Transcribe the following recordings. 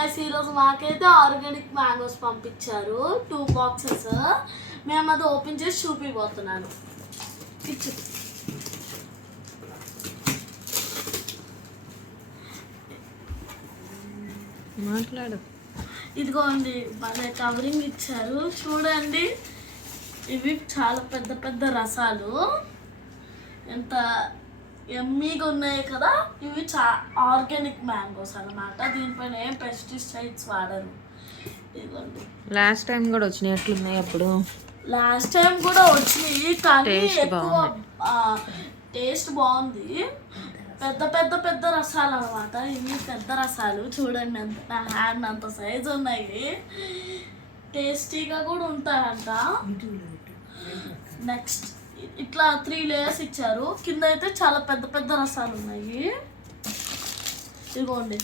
Guys, ఈరోజు మాకైతే organic mangoes పంపించారు 2 బాక్సెస్. మేము అది ఓపెన్ చేసి చూపిపోతున్నాను. ఇచ్చు మాట్లాడు. ఇదిగోండి, భలే కవరింగ్ ఇచ్చారు చూడండి. ఇవి చాలా పెద్ద పెద్ద రసాలు, ఎంత ఎమ్మీగా ఉన్నాయి కదా. ఇవి ఆర్గానిక్ మ్యాంగోస్ అన్నమాట. దీనిపైన ఏం పెస్టిసైడ్స్ వాడరు. ఇదిగోండి, లాస్ట్ టైం కూడా వచ్చినాయి. ఎట్లున్నాయి అప్పుడు? లాస్ట్ టైం కూడా వచ్చినాయి, కానీ ఎక్కువ టేస్ట్ బాగుంది. పెద్ద పెద్ద పెద్ద రసాలు అనమాట. ఇవి పెద్ద రసాలు చూడండి, అంత నా హ్యాండ్ అంత సైజు ఉన్నాయి. టేస్టీగా కూడా ఉంటాయంట. నెక్స్ట్ ఇట్లా 3 లేయర్స్ ఇచ్చారు. కింద అయితే చాలా పెద్ద పెద్ద రసాలు ఉన్నాయి. ఇదిగోండి,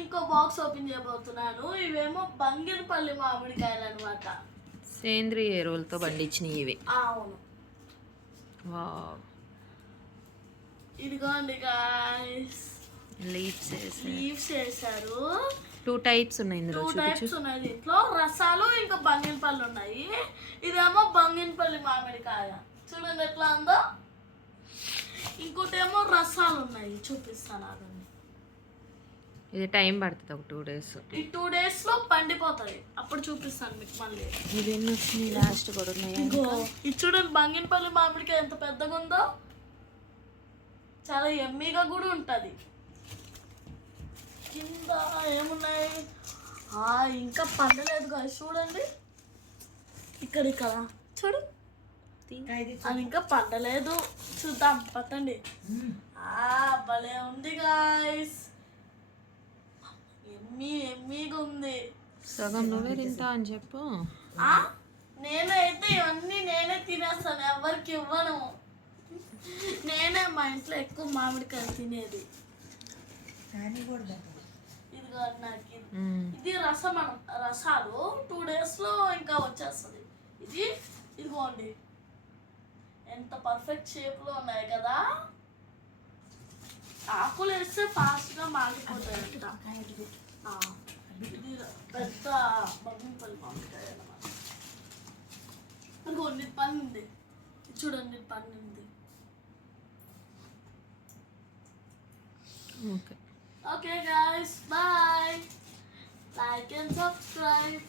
ఇంకో బాక్స్ ఓపెన్ చేయబోతున్నాను. ఇవేమో బంగినపల్లి మామిడికాయలు అనమాట. సేంద్రియ ఎరువులతో పండించినవి ఇవి. అవును. ఇదిగోండి గాయ్స్, లీవ్స్ వేసారు. 2 టైప్స్ ఉన్నాయి ఇందులో. 2 టైప్స్ ఉన్నాయి దీంట్లో. రసాలు ఇంకా బంగినపల్లి ఉన్నాయి. ఇదేమో బంగినపల్లి మామిడికాయ చూడండి ఎట్లా ఉందో. ఇంకోటేమో రసాలు ఉన్నాయి, చూపిస్తాను అదండి. ఇది టైం పడుతుంది, ఒక 2 days. ఈ 2 days లో పండిపోతాయి, అప్పుడు చూపిస్తాను మీకు మళ్ళీ. ఇవన్నీ వచ్చినాయి, లాస్ట్ కూడా ఉన్నాయి. ఇది చూడండి, బంగినపల్లి మామిడికాయ ఎంత పెద్దగా ఉందో. చాలా ఎమ్మీగా కూడా ఉంటుంది. కింద ఏమున్నాయి, ఇంకా పండలేదు కదా చూడండి. ఇక్కడ చూడు, అది ఇంకా పండలేదు. చూద్దాం, పట్టండి. భలే ఉంది గాయస్, ఎమ్మీగా ఉంది. సగం నువ్వే తింటా అని చెప్పు. నేనైతే ఇవన్నీ నేనే తినేస్తాను, ఎవరికి ఇవ్వను. నేనే మా ఇంట్లో ఎక్కువ మామిడికాయలు తినేది. ఇదిగో నాకు ఇది రసాలు 2 days లో ఇంకా వచ్చేస్తుంది. ఇదిగోండి, ఎంత పర్ఫెక్ట్ షేప్ లో ఉన్నాయి కదా. ఆకులు వేస్తే ఫాస్ట్ గా మాగిపోతాయంట. ఇది పెద్ద బంగినపల్లి మామిడికాయ అన్నమాట. ఇంకోండి పండింది, చూడండి పండింది. Okay. Okay guys, bye. Like and subscribe.